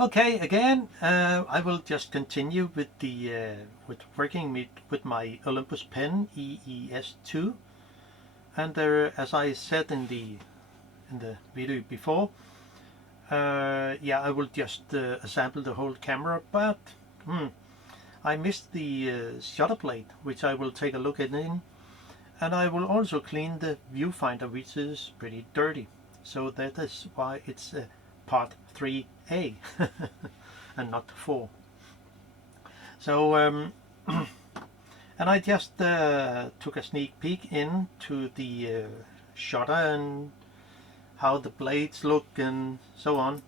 Okay, again, I will just continue with the with working with my Olympus Pen EES-2, and as I said in the video before, yeah, I will just assemble the whole camera, but I missed the shutter blade, which I will take a look at in, and I will also clean the viewfinder, which is pretty dirty. So that is why it's part 3A and not 4. So and I just took a sneak peek into the shutter and how the blades look and so on.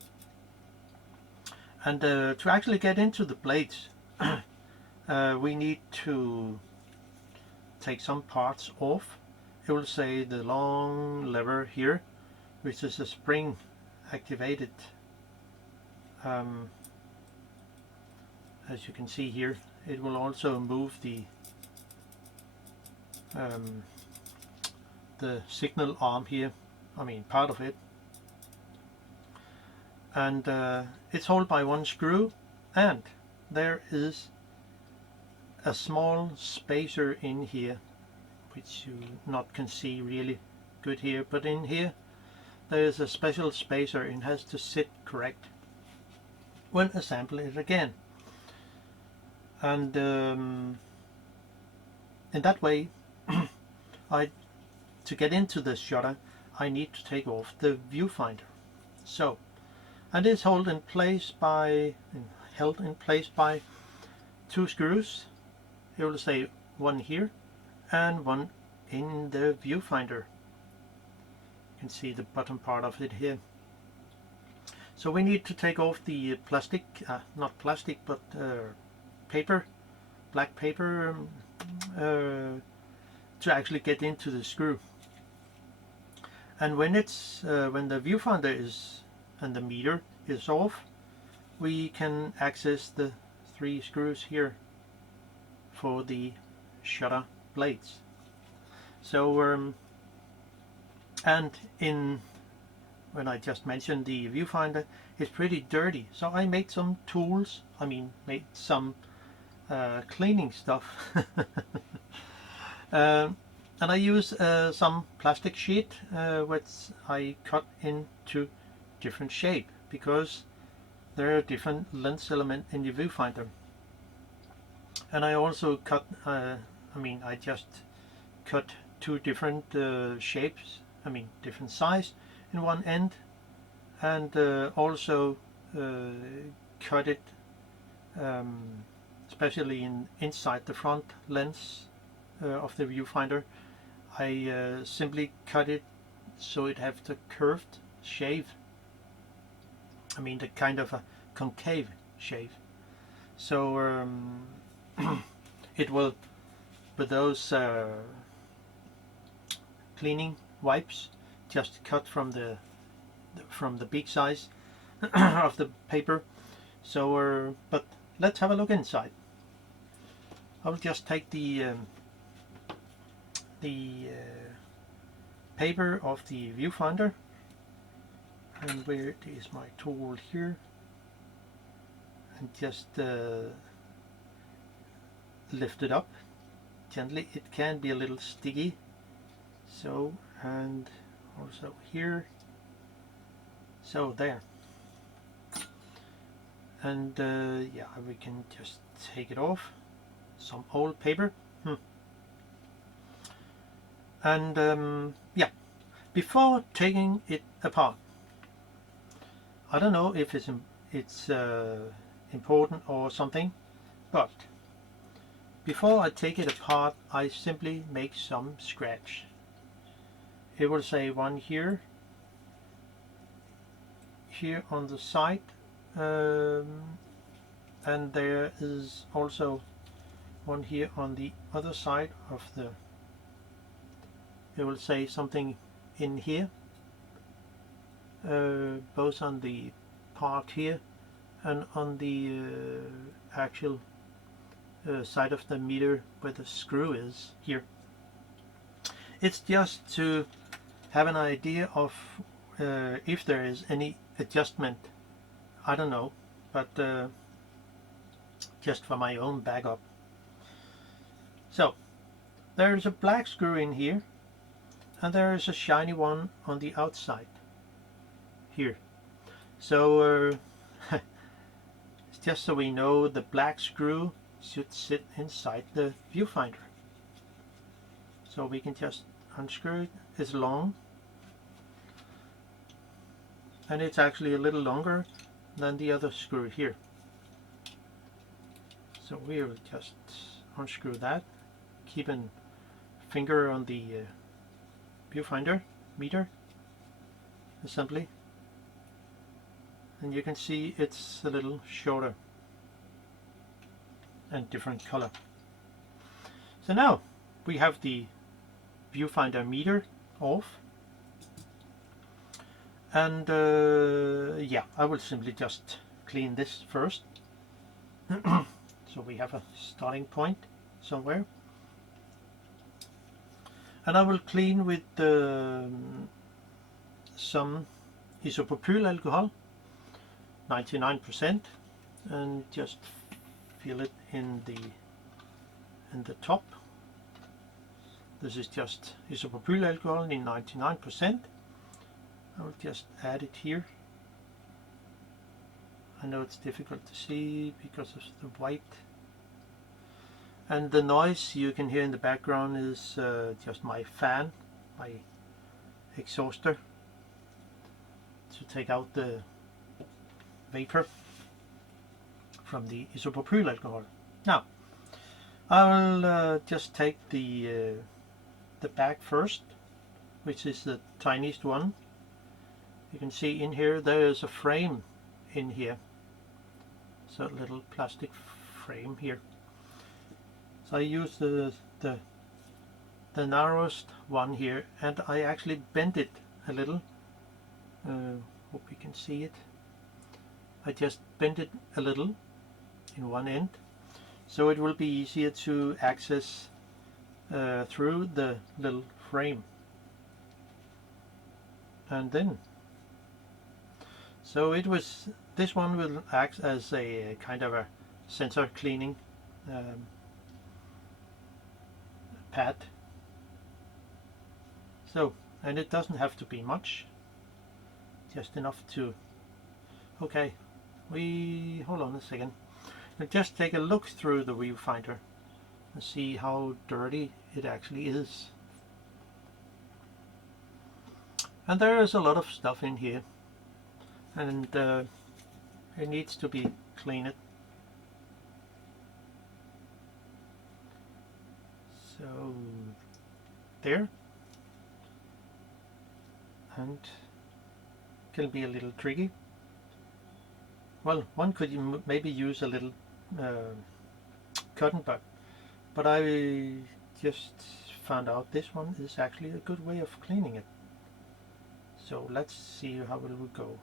And to actually get into the blades, we need to take some parts off. It will say the long lever here, which is a spring activated, as you can see here. It will also move the signal arm here, I mean part of it, and it's held by one screw, and there is a small spacer in here, which you not can see really good here, but in here there is a special spacer. It has to sit correct when assembling it again, and in that way to get into the shutter I need to take off the viewfinder. So, and it's held in place by two screws. It will say one here and one in the viewfinder. You can see the bottom part of it here. So we need to take off the plastic, not plastic, but paper, black paper, to actually get into the screw. And when it's when the viewfinder is and the meter is off, we can access the 3 screws here for the shutter blades. So and when I just mentioned the viewfinder is pretty dirty, so I made some tools, made some cleaning stuff. And I use some plastic sheet which I cut into different shape, because there are different lens elements in the viewfinder. And I also cut, I just cut 2 different shapes, different size in one end, and also cut it especially inside the front lens of the viewfinder. I simply cut it so it has the curved shape, the kind of a concave shape. So it will, with those cleaning wipes, just cut from the big size of the paper. So but let's have a look inside. I'll just take the paper of the viewfinder, and where is my tool here, and just lift it up gently. It can be a little sticky, so, and also here, so there. And yeah, we can just take it off, some old paper. And yeah, before taking it apart, I don't know if it's important or something, but before I take it apart, I simply make some scratch. It will say one here on the side, and there is also one here on the other side of the. It will say something in here, both on the part here and on the actual side of the meter where the screw is here. It's just to have an idea of if there is any adjustment. I don't know, but just for my own backup. So there's a black screw in here, and there is a shiny one on the outside here. So just so we know, the black screw should sit inside the viewfinder. So we can just unscrew it. It's long, and it's actually a little longer than the other screw here. So we will just unscrew that, keep a finger on the viewfinder meter assembly, and you can see it's a little shorter and different color. So now we have the viewfinder meter off, and yeah, I will simply just clean this first. So we have a starting point somewhere, and I will clean with some isopropylalcohol, 99%, and just fill it in the top. This is just isopropylalcohol in 99%. I will just add it here. I know it's difficult to see because of the white, and the noise you can hear in the background is just my fan, my exhauster, to take out the vapor from the isopropylalcohol. Now I'll just take the bag first, which is the tiniest one. You can see in here there is a frame in here, so a little plastic frame here. So I use the narrowest one here, and I actually bent it a little. Hope you can see it. I just bent it a little in one end, so it will be easier to access through the little frame. And then, so this one will act as a kind of a sensor cleaning pad. So, and it doesn't have to be much, just enough to, okay, hold on a second, and just take a look through the viewfinder and see how dirty it actually is. And there is a lot of stuff in here, and it needs to be cleaned. So there, and it can be a little tricky. Well, one could maybe use a little cotton bud, but I just found out this one is actually a good way of cleaning it. So let's see how it will go.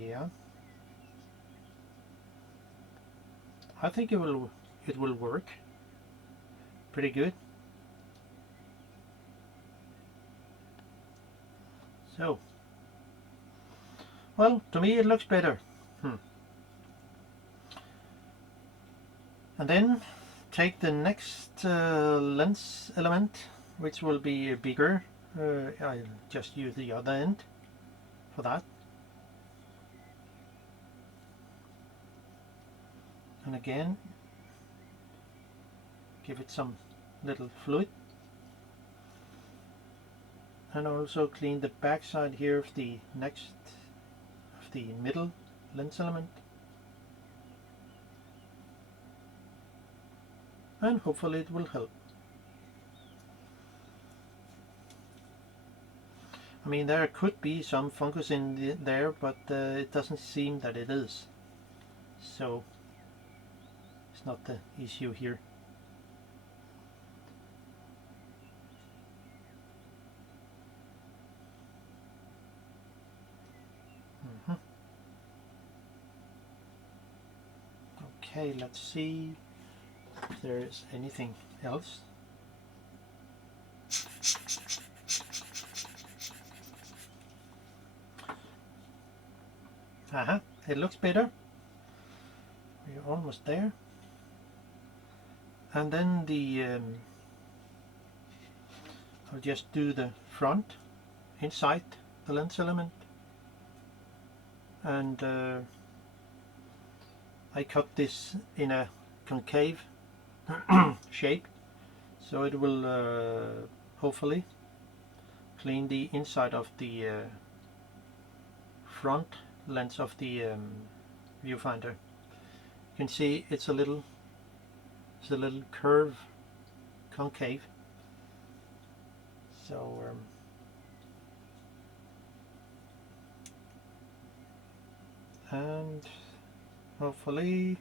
Yeah, I think it will work pretty good. So, well, to me it looks better. And then take the next lens element, which will be bigger. I'll just use the other end for that. And again, give it some little fluid, and also clean the back side here of the middle lens element, and hopefully it will help. I mean, there could be some fungus in there, but it doesn't seem that it is, so it's not the issue here. Okay, let's see if there is anything else. Aha, it looks better. We're almost there. And then I'll just do the front inside the lens element, and I cut this in a concave shape, so it will hopefully clean the inside of the front lens of the viewfinder. You can see it's a little curve concave, so and hopefully,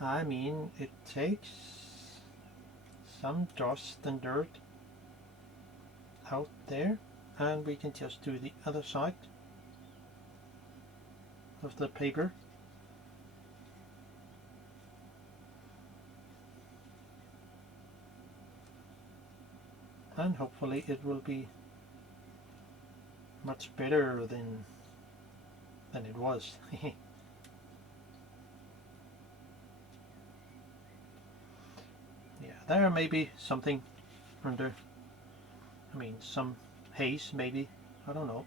I mean, it takes some dust and dirt out there, and we can just do the other side of the paper. And hopefully it will be much better than it was. Yeah, there may be something under, I mean, some haze maybe, I don't know.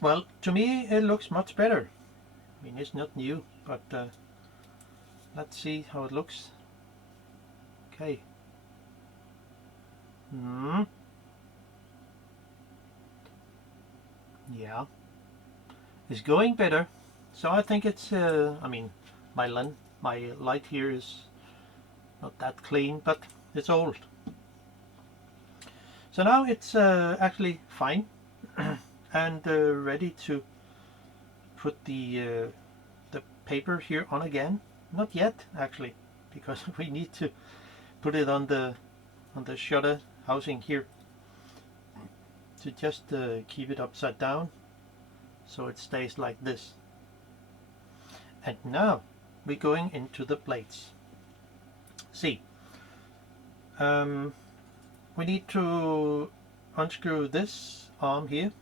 Well, to me it looks much better. I mean, it's not new, but let's see how it looks. Okay. Yeah, it's going better. So I think it's, I mean, my light here is not that clean, but it's old. So now it's actually fine and ready to put the paper here on again. Not yet, actually, because we need to put it on the shutter housing here to just keep it upside down so it stays like this. And now we're going into the plates. See, we need to unscrew this arm here,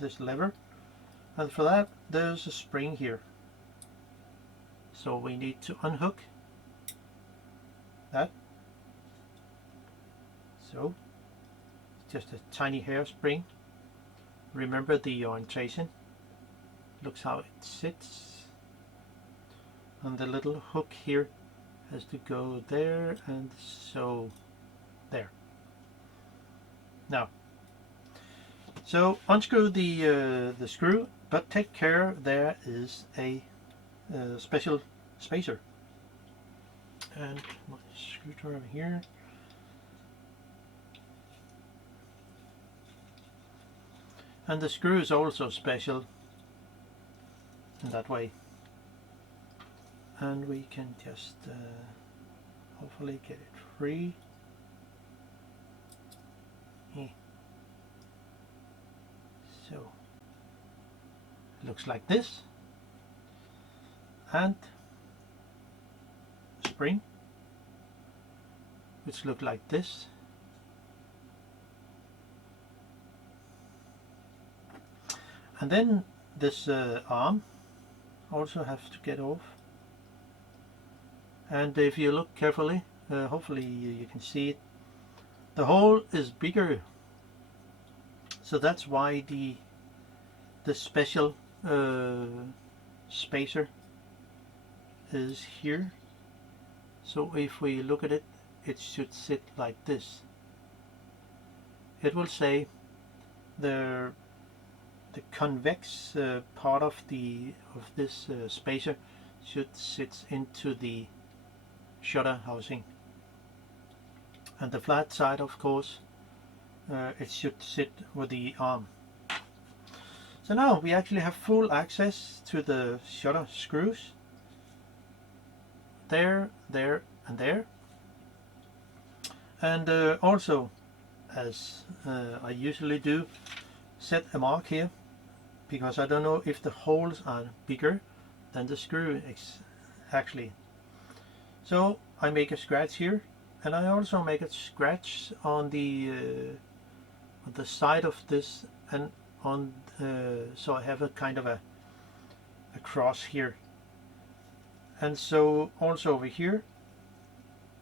this lever, and for that there's a spring here, so we need to unhook that. So just a tiny hairspring. Remember the orientation. Looks how it sits, and the little hook here has to go there, and so there. Now, so unscrew the screw, but take care there is a special spacer. And my screwdriver here. And the screw is also special in that way. And we can just hopefully get it free. Yeah. So it looks like this, and spring which look like this. And then this arm also has to get off, and if you look carefully, hopefully you can see it, the hole is bigger, so that's why the special spacer is here. So if we look at it, it should sit like this. It will say the convex part of this spacer should sit into the shutter housing, and the flat side, of course, it should sit with the arm. So now we actually have full access to the shutter screws. There, there, and there. And also, as I usually do, set a mark here, because I don't know if the holes are bigger than the screw actually. So I make a scratch here, and I also make a scratch on the side of this, and on so I have a kind of a cross here, and so also over here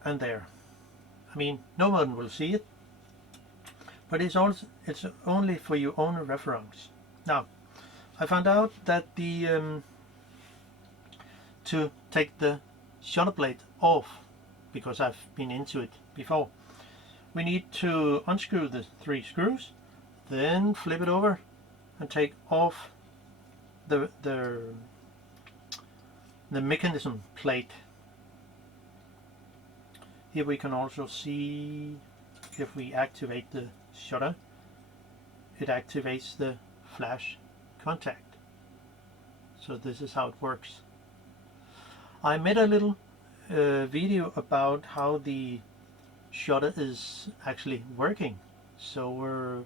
and there. I mean, no one will see it, but it's only for your own reference. Now, I found out that the to take the shutter blade off, because I've been into it before, we need to unscrew the 3 screws, then flip it over and take off the mechanism plate. Here we can also see, if we activate the shutter, it activates the flash contact. So this is how it works. I made a little video about how the shutter is actually working, so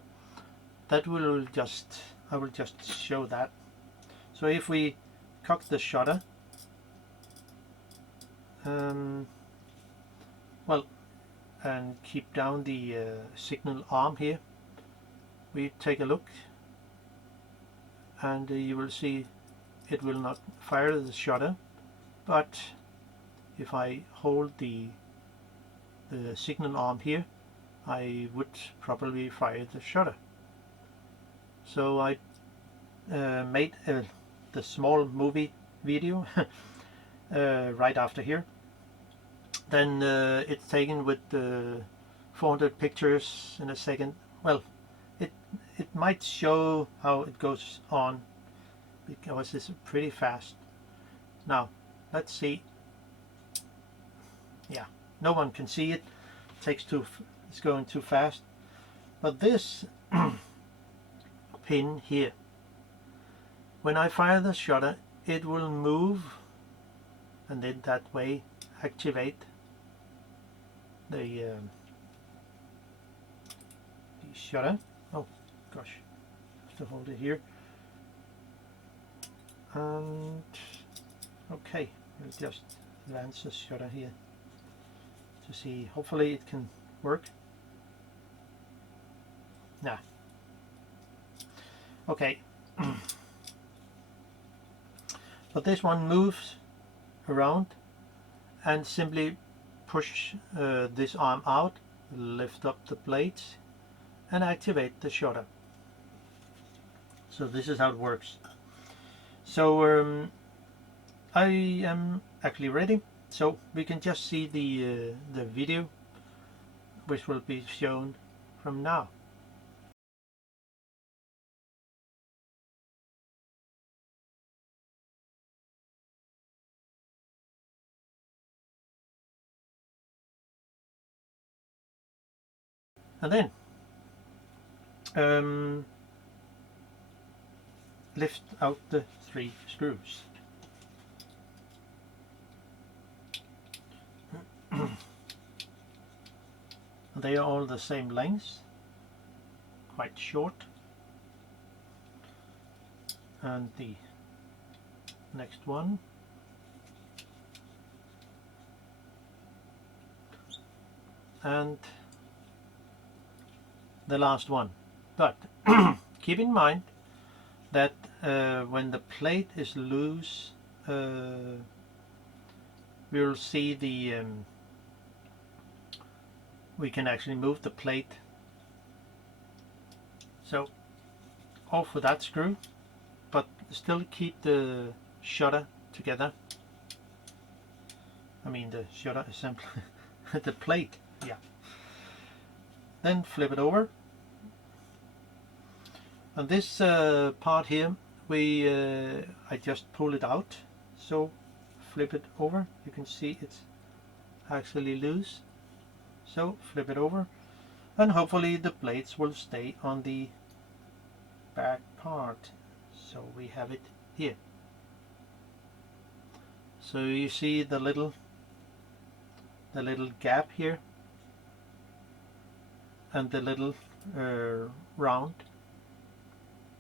I will just show that. So if we cock the shutter, well, and keep down the signal arm here, we take a look, and you will see it will not fire the shutter, but if I hold the signal arm here, I would probably fire the shutter. So I made the small movie video right after here. Then it's taken with 400 pictures in a second. Well, it might show how it goes on, because it's pretty fast. Now let's see. Yeah, no one can see it. It's going too fast. But this pin here, when I fire the shutter, it will move, and then that way activate the shutter. Oh gosh, I have to hold it here. And okay, we'll just advance the shutter here to see. Hopefully it can work. Nah. Okay. But this one moves around, and simply push this arm out, lift up the plates, and activate the shutter. So this is how it works. So I am actually ready, so we can just see the video, which will be shown from now. And then lift out the 3 screws. They are all the same length, quite short, and the next one, and the last one. But keep in mind that when the plate is loose, we will see the we can actually move the plate. So off with that screw, but still keep the shutter together. I mean the shutter assembly, the plate, yeah. Then flip it over, and this part here, I just pull it out. So flip it over, you can see it's actually loose. So flip it over, and hopefully the plates will stay on the back part. So we have it here. So you see the little gap here. and the little round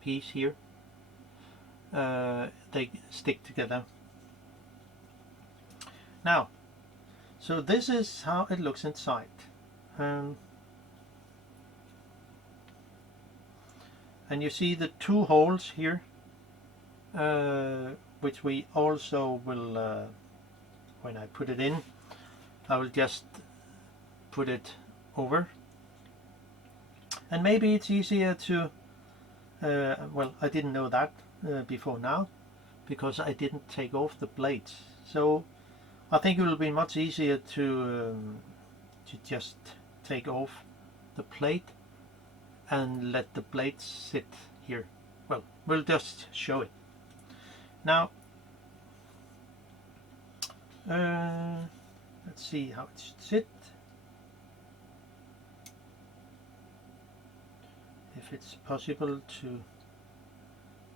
piece here, they stick together. Now, so this is how it looks inside. And you see the two holes here, which we also will, when I put it in, I will just put it over. And maybe it's easier to, well, I didn't know that before now, because I didn't take off the blades. So I think it will be much easier to just take off the plate and let the blades sit here. Well, we'll just show it. Now, let's see how it should sit. If it's possible to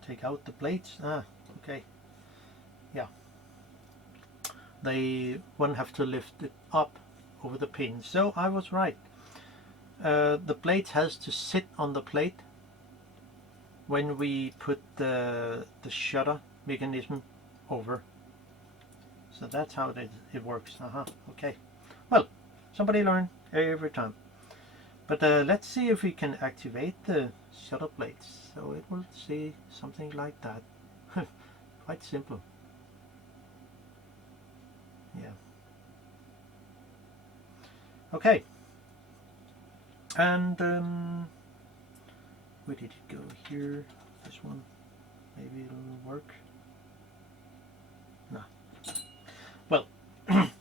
take out the blades. Okay. Yeah. They won't have to lift it up over the pin. So I was right. The blade has to sit on the plate when we put the shutter mechanism over. So that's how it works. Okay. Well, somebody learn every time. But let's see if we can activate the shutter blades. So it will see something like that. Quite simple. Yeah. Okay. And where did it go? Here. This one. Maybe it'll work. No. Well,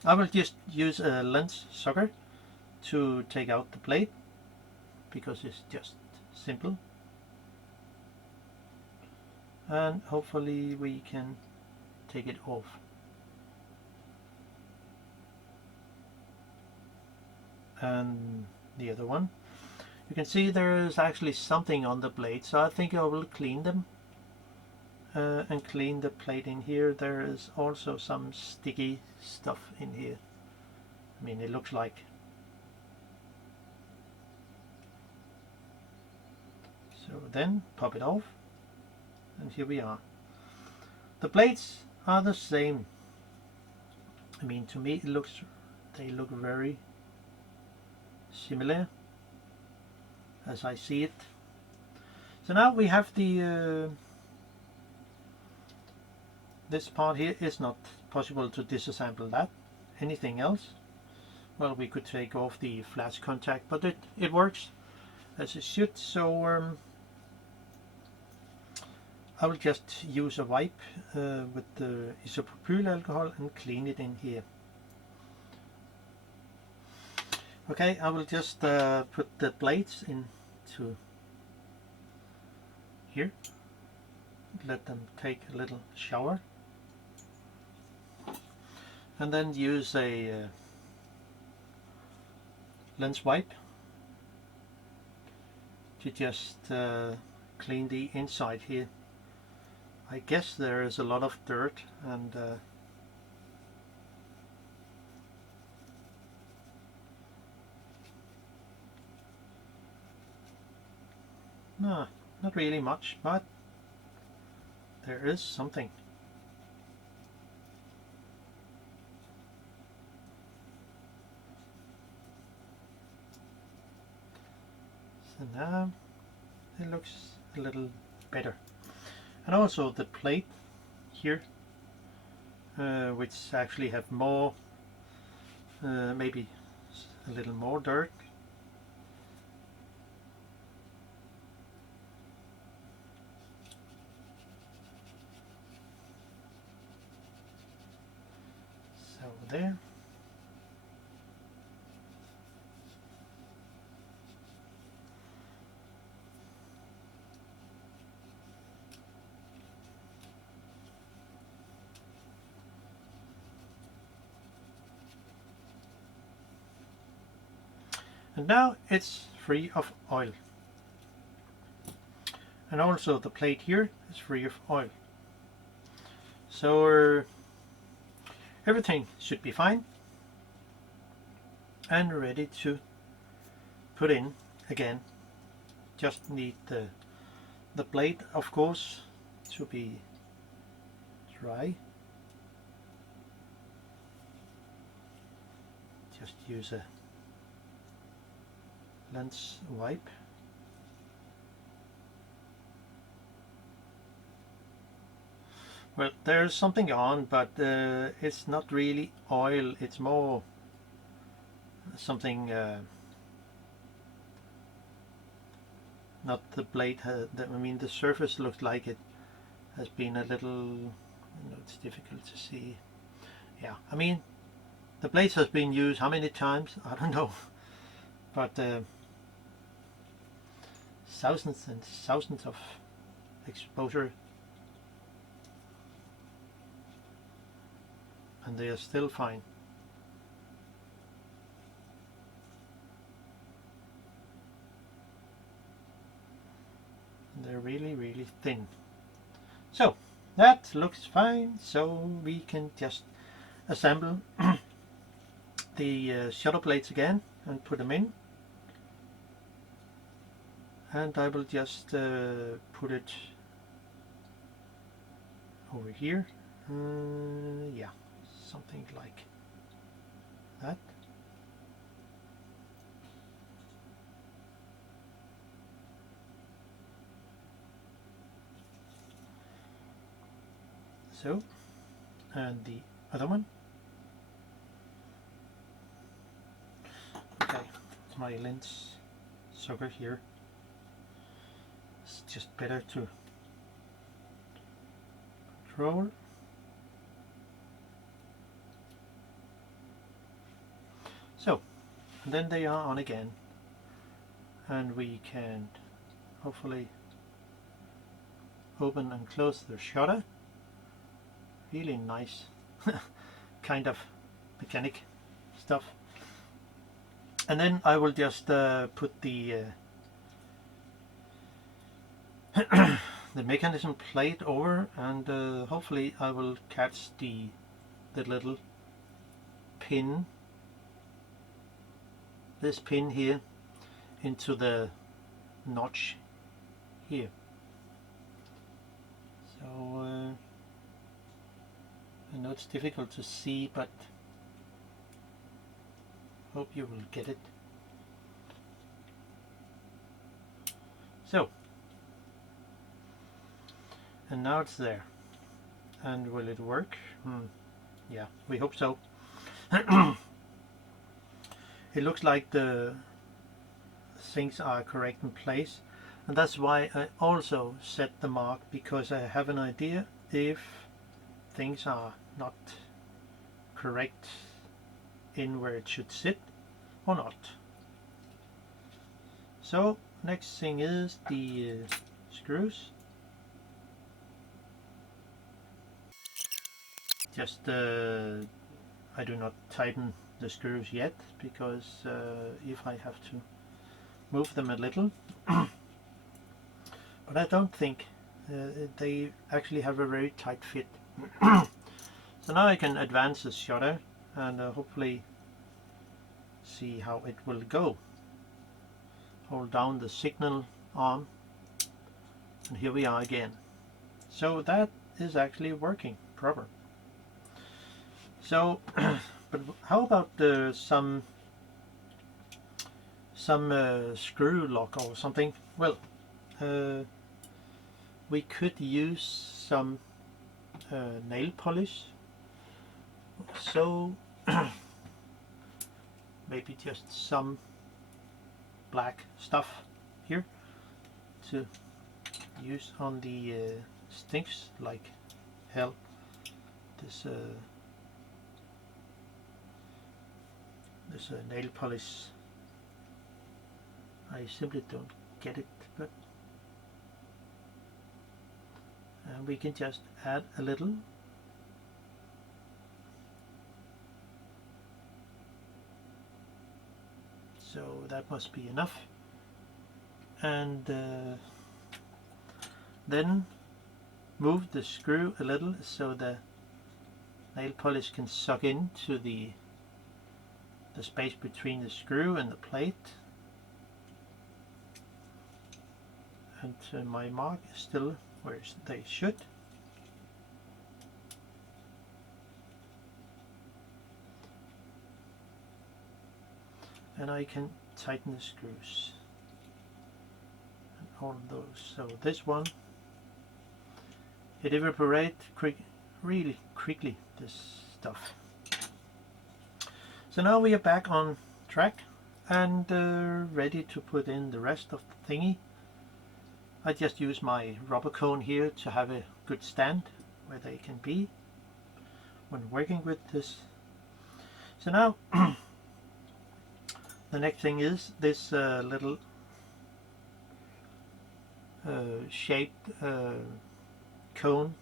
I will just use a lens sucker to take out the plate, because it's just simple, and hopefully we can take it off. And the other one, you can see there is actually something on the blade, so I think I will clean them and clean the plate in here. There is also some sticky stuff in here. I mean, it looks like. So then pop it off, and here we are. The blades are the same. I mean, to me they look very similar as I see it. So now we have the this part here. Is not possible to disassemble that. Anything else? Well, we could take off the flash contact, but it works as it should. So I will just use a wipe with the isopropylalcohol and clean it in here. Okay, I will just put the blades into here, let them take a little shower, and then use a lens wipe to just clean the inside here. I guess there is a lot of dirt, and no, not really much, but there is something. So now it looks a little better. And also the plate here, which actually have more, maybe a little more dirt. So there. And now it's free of oil. And also the plate here is free of oil. So everything should be fine and ready to put in again, just need the blade, of course, to be dry. Just use a lens wipe. Well, there's something on, but it's not really oil, it's more something, not the blade, I mean the surface looks like it has been a little, it's difficult to see. Yeah, I mean the blade has been used how many times? I don't know, but thousands and thousands of exposure, and they are still fine. And they're really, really thin. So that looks fine, so we can just assemble the shutter blades again and put them in. And I will just put it over here. Yeah, something like that. So, and the other one. Okay, my lens sucker here. It's just better to control. So, and then they are on again, and we can hopefully open and close the shutter. Really nice kind of mechanic stuff. And then I will just put the the mechanism plate over, and hopefully I will catch the little pin, this pin here, into the notch here. So I know it's difficult to see, but hope you will get it. So, and now it's there. And will it work? Yeah, we hope so. It looks like the things are correct in place, and that's why I also set the mark, because I have an idea if things are not correct in where it should sit or not. So next thing is the screws. Just I do not tighten the screws yet, because if I have to move them a little, but I don't think they actually have a very tight fit. So now I can advance the shutter and hopefully see how it will go. Hold down the signal arm, and here we are again. So that is actually working proper. So but how about some screw lock or something? Well, we could use some nail polish, so maybe just some black stuff here to use on the stinks like hell. This nail polish, I simply don't get it, but we can just add a little. So that must be enough, and then move the screw a little so the nail polish can suck into the space between the screw and the plate. and my mark is still where they should. And I can tighten the screws and all of those. So this one, it evaporates really quickly, this stuff. So now we are back on track and ready to put in the rest of the thingy. I just use my rubber cone here to have a good stand where they can be when working with this. So now the next thing is this little shaped cone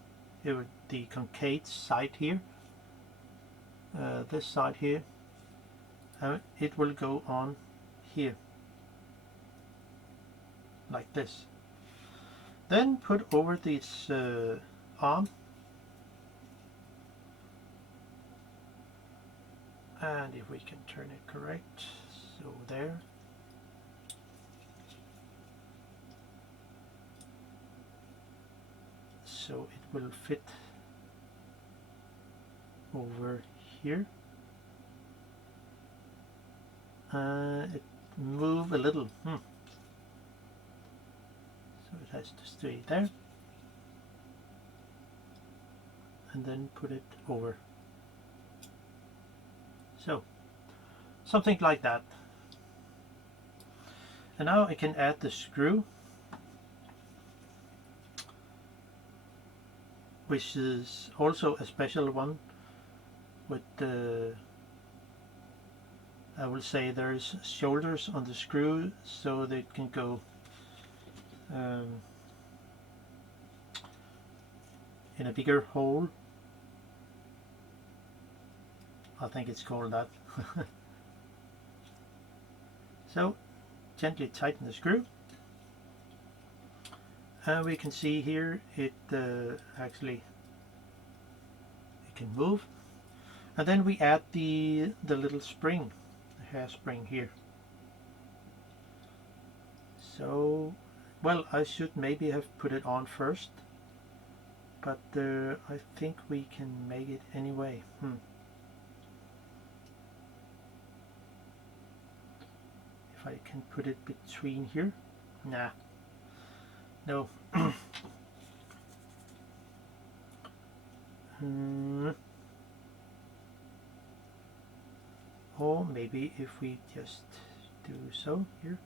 here with the concave side here. This side here, it will go on here like this. Then put over this arm, and if we can turn it correct, so there. So it will fit over here. It move a little. So it has to stay there. And then put it over. So, something like that. And now I can add the screw, which is also a special one with the, I will say there's shoulders on the screw so that it can go in a bigger hole. I think it's called that. So gently tighten the screw, and we can see here it actually it can move. And then we add the little spring, the hairspring here. So, well, I should maybe have put it on first, but I think we can make it anyway. If I can put it between here. Nah, no. Or maybe if we just do so here.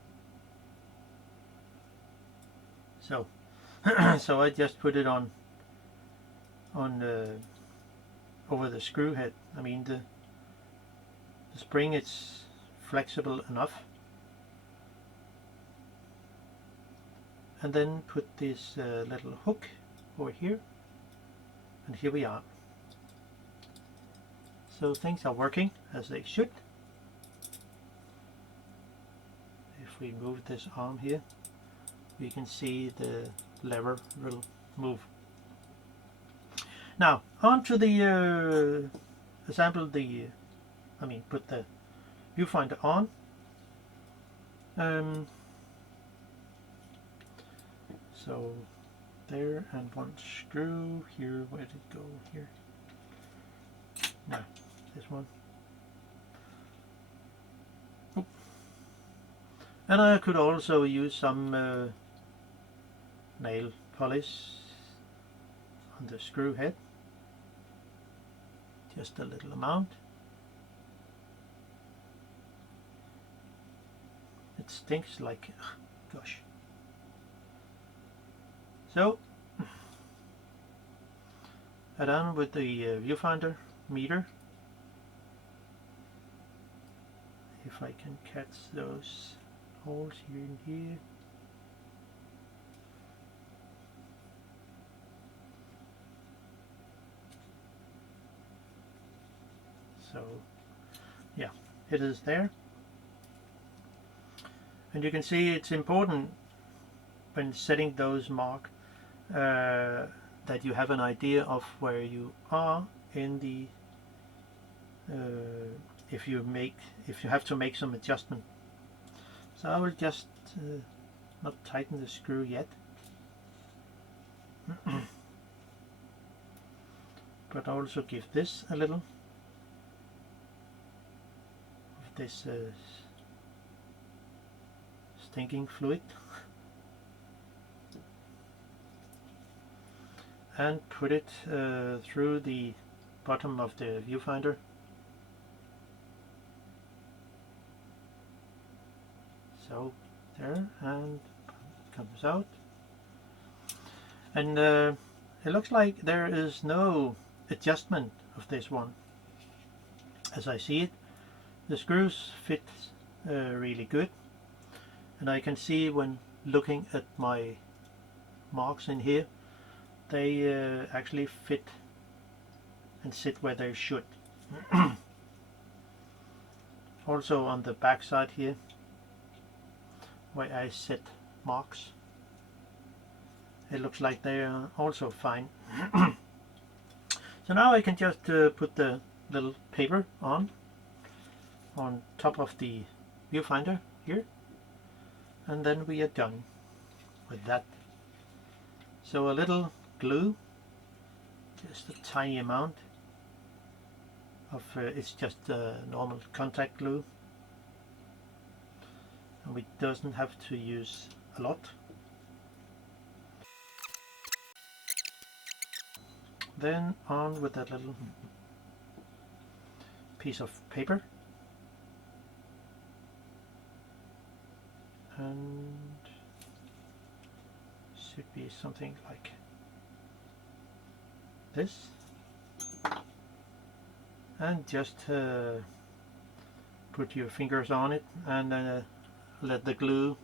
So, so I just put it on over the screw head. I mean the spring, it's flexible enough. And then put this little hook over here, and here we are. So things are working as they should. If we move this arm here, we can see the lever will move. Now on to the assemble the, put the viewfinder on. So there, and one screw here. Where did it go? Here. No, this one. Oop. And I could also use some nail polish on the screw head. Just a little amount. It stinks like, gosh. So, I'm done with the viewfinder meter. If I can catch those holes here and here. So, yeah, it is there. And you can see it's important when setting those marks that you have an idea of where you are in the if you have to make some adjustment. So I will just not tighten the screw yet. but also give this a little of this stinking fluid and put it through the bottom of the viewfinder. So there, and it comes out, and it looks like there is no adjustment of this one. As I see it, the screws fit really good, and I can see when looking at my marks in here, they actually fit and sit where they should. Also on the back side here, where I set marks, it looks like they are also fine. So now I can just put the little paper on top of the viewfinder here, and then we are done with that. So a little glue, just a tiny amount of it's just normal contact glue, and we doesn't have to use a lot. Then on with that little piece of paper, and should be something like this, and just put your fingers on it and let the glue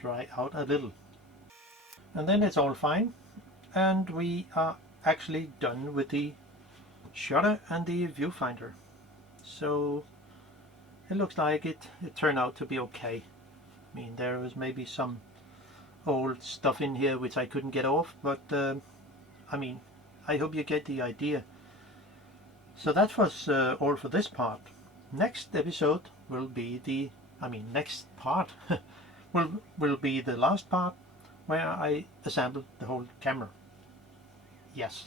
dry out a little, and then it's all fine, and we are actually done with the shutter and the viewfinder. So it looks like it turned out to be okay. I mean, there was maybe some old stuff in here which I couldn't get off, but I mean, I hope you get the idea. So that was all for this part. Next episode will be the, next part will be the last part, where I assemble the whole camera. Yes.